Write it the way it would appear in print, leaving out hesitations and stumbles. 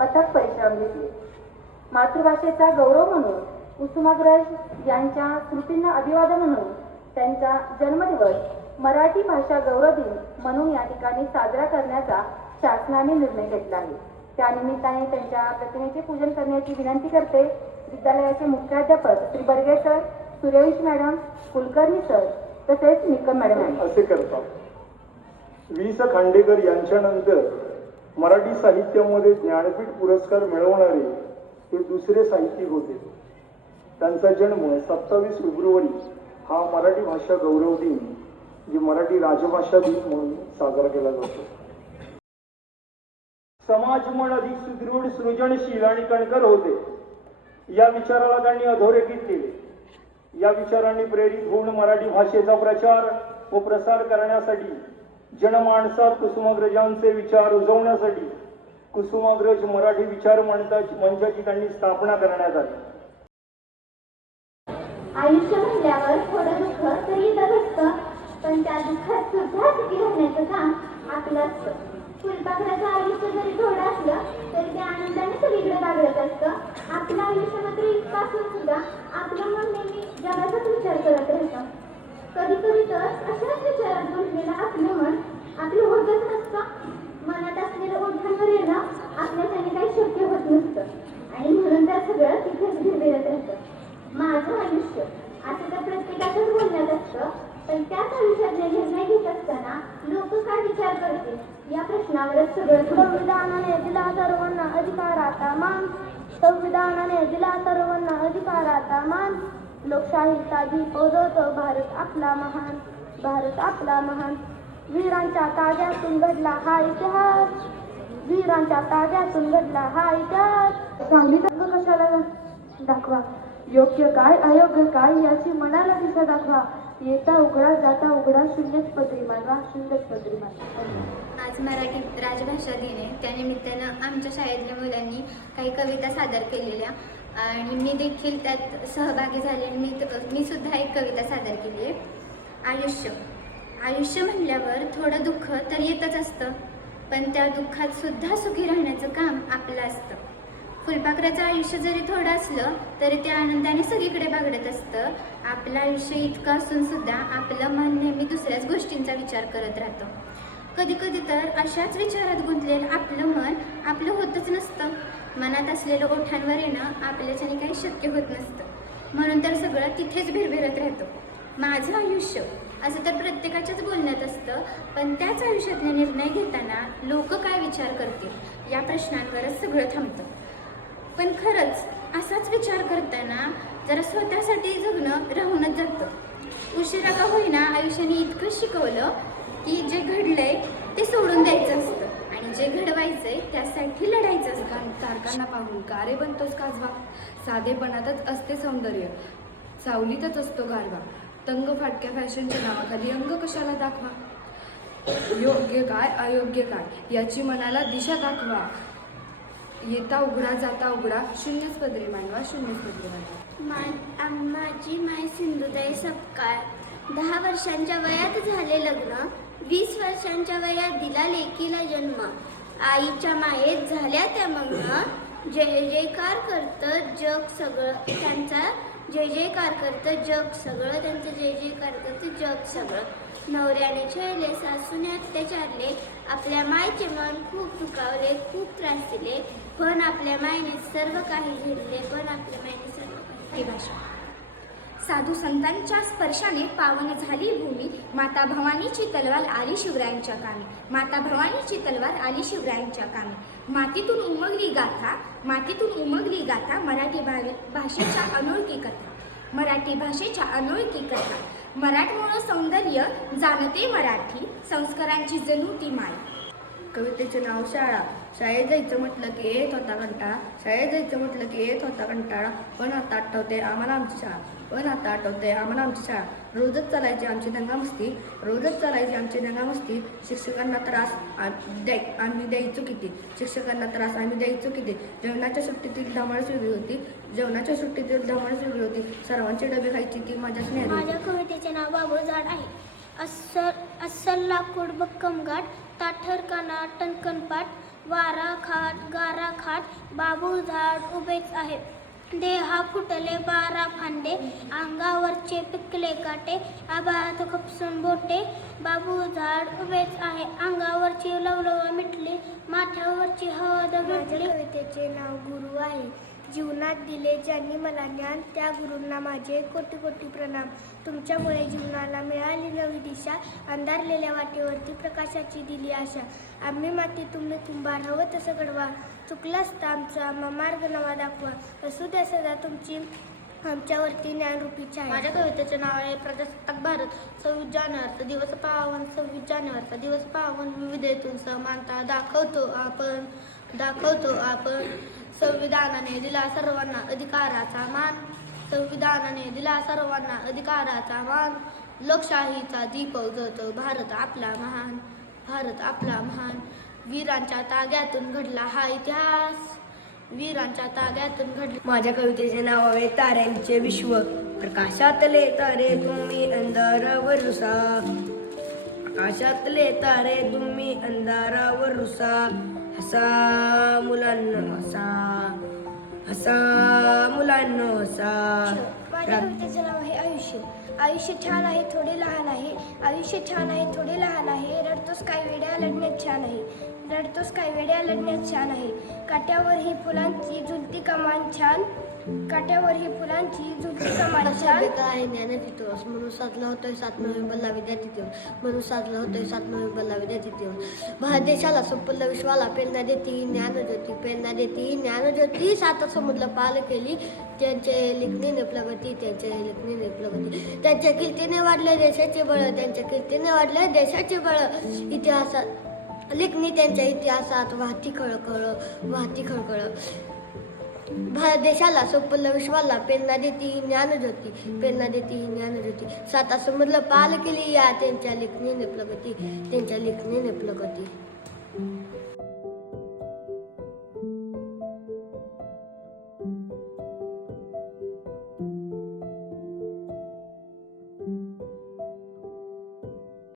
अथक परिश्रम घेतले. मातृभाषेचा गौरव म्हणून कुसुमाग्रज यांच्या स्मृतींना अभिवादन म्हणून त्यांचा जन्मदिवस मराठी भाषा गौरव दिन म्हणून या ठिकाणी साजरा करण्याचा शासनाने निर्णय घेतला आहे. त्यानिमित्ताने त्यांच्या प्रतिमेचे पूजन करण्याची विनंती करते. विद्यालयाचे मुख्याध्यापक Shri Barge sir, Suryavanshi madam, Kulkarni sir तसेच निकम मॅडम असे करतात. वि. स. खांडेकर यांच्यानंतर मराठी साहित्यामध्ये ज्ञानपीठ पुरस्कार मिळवणारे हे दुसरे साहित्यिक होते. त्यांचा जन्म 27 फेब्रुवारी हा मराठी भाषा गौरव दिन, जे मराठी राजभाषा दिन म्हणून साजरा केला जातो. समाज मन अधिक सुदृढ, सृजनशील आणि कणखर होते या विचाराला त्यांनी अधोरेखित केले. या विचारांनी प्रेरित होऊन मराठी भाषेचा प्रचार व प्रसार करण्यासाठी, जनमानसात कुसुमाग्रजांचे विचार रुजवण्यासाठी कुसुमाग्रज मराठी विचार मंचाची त्यांनी स्थापना करण्यात आली. आयुष्य म्हणल्यावर थोडं दुःख तरी येतच असतं, पण त्या दुःखात सुद्धा सुखी राहण्याचं काम आपलं असतं. फुलपाखराचं आयुष्य जरी थोडं असलं तरी ते आनंदाने सगळीकडे बागडत असतं. आपलं आयुष्य मात्र इतकं असून सुद्धा आपलं मन नेहमी जगाचाच विचार करत राहतं. कधी कधी तर अशाच विचारात गुंतलेलं आपलं मन आपलं होतच नसतं. मनात असलेलं ओठांवर येणं आपल्याच्याने काही शक्य होत नसतं आणि म्हणून तर सगळं तिथेच भिरभिरत राहतं. माझं आयुष्य असं तर प्रत्येकाच्याच बोलण्यात असतं, पण त्याच आयुष्यातले निर्णय घेत असताना लोक काय विचार करतील या प्रश्नावरच सगळं. संविधानाने दिला सर्वांना अधिकाराचा मान, संविधानाने दिला सर्वांना अधिकाराचा मान, लोकशाहीचा दीप उजळतो भारत आपला महान, भारत आपला महान. वीरांच्या ताज्यातून घडला हा इतिहास, वीरांच्या ताज्यातून घडला हा इतिहास. सांगलीत कशाला दाखवा, योग्य काय अयोग्य काय याची मनाला दिशा दाखवा. येता उघडा जाता उघडा, शून्यच पदरी मानवा, शून्यच पदरी मानवा. आज मराठी राजभाषा दिन आहे. त्यानिमित्तानं आमच्या शाळेतल्या मुलांनी काही कविता सादर केलेल्या आणि मी देखील त्यात सहभागी झाले. मी सुद्धा एक कविता सादर केली आहे. आयुष्य आयुष्य म्हणल्यावर थोडं दुःख तर येतच असतं, पण त्या दुःखात सुद्धा सुखी राहण्याचं काम आपलं असतं. फुलपाखराचं आयुष्य जरी थोडं असलं तरी ते आनंदाने सगळीकडे बागडत असतं. आपलं आयुष्य इतकं असून सुद्धा आपलं मन नेहमी दुसऱ्याच गोष्टींचा विचार करत राहतं. कधी कधी तर अशाच विचारात गुंतलेलं आपलं मन आपलं होतच नसतं. मनात असलेलं ओठांवर येणं आपल्याच्याने काही शक्य होत नसतं, म्हणून तर सगळं तिथेच भिरभिरत राहतं. माझं आयुष्य असं तर प्रत्येकाच्याच बोलण्यात असतं, पण त्याच आयुष्यातले निर्णय घेताना लोक काय विचार करतील या प्रश्नांवरच सगळं थांबतं. पण खरंच असाच विचार करताना जरा स्वतःसाठी जगणं राहूनच जातं. उशिरा का होईना आयुष्याने इतकं शिकवलं की जे घडलंय ते सोडून द्यायचं असतं आणि जे घडवायचंय त्यासाठी लढायचं असतं. तारकांना पाहून का रे बनतोस काजवा, साधेपणातच असते सौंदर्य, सावलीतच असतो गारवा. तंग फाटक्या फॅशनच्या नावाखाली अंग कशाला दाखवा. योग्य काय अयोग्य काय याची मनाला दिशा दाखवा. येता उघडा जाता उघडा, शून्यच पदरी मांडवा, शून्यच पदरी मांडवा. माझी माय सिंधुताई सपकाळ 10 वर्षांच्या वयात झाले लग्न, 20 वर्षांच्या वयात दिला लेकीला जन्म. आईच्या मायेत झाल्या त्या मग्न, जय जयकार करतं जग सगळं त्यांचा, जय जयकार करतं जग सगळं त्यांचं, जय जयकार करतं जग सगळं. नवऱ्याने छळले, सासूने अत्याचारले, आपल्या मायचे मन खूप दुखावले, खूप त्रास दिले, पण आपल्या मायने सर्व काही झेलले, पण आपल्या मायने सर्व काही. भाषा साधू संतांच्या स्पर्शाने पावन झाली भूमी, माता भवानीची तलवार आली शिवरायांच्या कामी, माता भवानीची तलवार आली शिवरायांच्या कामी. मातीतून उमगली गाथा, मातीतून उमगली गाथा, मराठी भाषेच्या अनोळखी कथा, मराठी भाषेच्या अनोळखी कथा. मराठमोळं सौंदर्य जाणते मराठी, संस्कारांची जणू ती माय. कवितेचे नाव शाळा. शाळेत जायचं म्हटलं की येत होता कंटाळा, शाळेत जायचं म्हटलं की येत होता कंटाळा, पण आता आठवते आम्हाला आमची शाळा, पण आता आठवते आम्हाला आमची शाळा. रोजच चालायची आमची दंगामस्ती, रोजच चालायची आमची दंगामस्ती. शिक्षकांना त्रास आम्ही द्यायचो किती, शिक्षकांना त्रास आम्ही द्यायचो किती. जेवणाच्या सुट्टीतील धमाळच वेगळी होती, जेवणाच्या सुट्टीतील धमाळच वेगळी होती. सर्वांचे डबे खायची ती मजाच नाही. माझ्या कवितेचे नाव बाबूळ झाड आहे. अस्सल लाकूड भक्कम गाठ, ताठर काना टणकन पाठ, वारा खाट गारा खाट बाबू झाड उभेच आहे. देहा फुटले 12 फांदे अंगावरचे पिकले काटे आभाळात खपसून बोटे बाबू झाड उभेच आहे. अंगावरची लवलव मिटली माथ्यावरची हवा दगडली. कवितेचे नाव गुरु आहे. जीवनात दिले ज्यांनी मला ज्ञान त्या गुरूंना माझे कोटी कोटी प्रणाम. तुमच्यामुळे जीवनाला मिळाली नवी दिशा अंधारलेल्या वाटेवरती प्रकाशाची दिली आशा. आम्ही माती तुम्ही कुंभार हवं तसं घडवा चुकला असता आमचा मार्ग नवा दाखवा. असू द्या सदा तुमची आमच्यावरती ज्ञानरूपी छाया. माझ्या कवितेचे नाव आहे प्रजासत्ताक भारत. 26 जानेवारीचा दिवस पावन 26 जानेवारीचा दिवस पावन विविधतेतून समानता दाखवतो आपण संविधानाने दिला सर्वांना अधिकाराचा मान. संविधानाने दिला सर्वांना अधिकाराचा मान. लोकशाहीचा दीप उजळतो भारत आपला महान. वीरांच्या ताग्यातून घडला हा इतिहास. वीरांच्या ताग्यातून घडला. माझ्या कवितेचे नाव आहे ताऱ्यांचे विश्व. प्रकाशातले तारे तुम्ही अंधारावर रुसा. आकाशातले तारे तुम्ही अंधारावर रुसा. हसा मुलांनो हसा मुलांनो हसा. माझ्या कवितेचे नाव आहे आयुष्य. आयुष्य छान आहे थोडे लहान आहे. आयुष्य छान आहे थोडे लहान आहे. रडतोस काय वेड्या लढण्यात छान आहे. रडतोस काय वेड्या लढण्यात छान आहे. काट्यावर ही फुलांची झुलती कमान छान. काट्यावर ही फुलांची झुलती कमान छान. आहे ज्ञानदिवस म्हणून साजला होतोय 7 नोव्हेंबरला विद्यार्थी दिवस. म्हणून साजला होतोय 7 नोव्हेंबरला विद्यार्थी दिवस. भारत देशाला संपन्न विश्वाला प्रेरणा देती ज्ञानज्योती. प्रेरणा देती ज्ञानज्योती. 7 समुद्र पार केली त्यांचे लेखणीने प्रगती. त्यांच्या कीर्तीने वाढले देशाचे बळ. त्यांच्या कीर्तीने वाढले देशाचे बळ. इतिहासात लेखणी त्यांच्या इतिहासात वाहती खळखळ. भारत देशाला संपन्न विश्वाला प्रेरणा देती ज्ञानज्योती. 7 समुद्र पार केली या त्यांच्या लेखणीने प्रगती.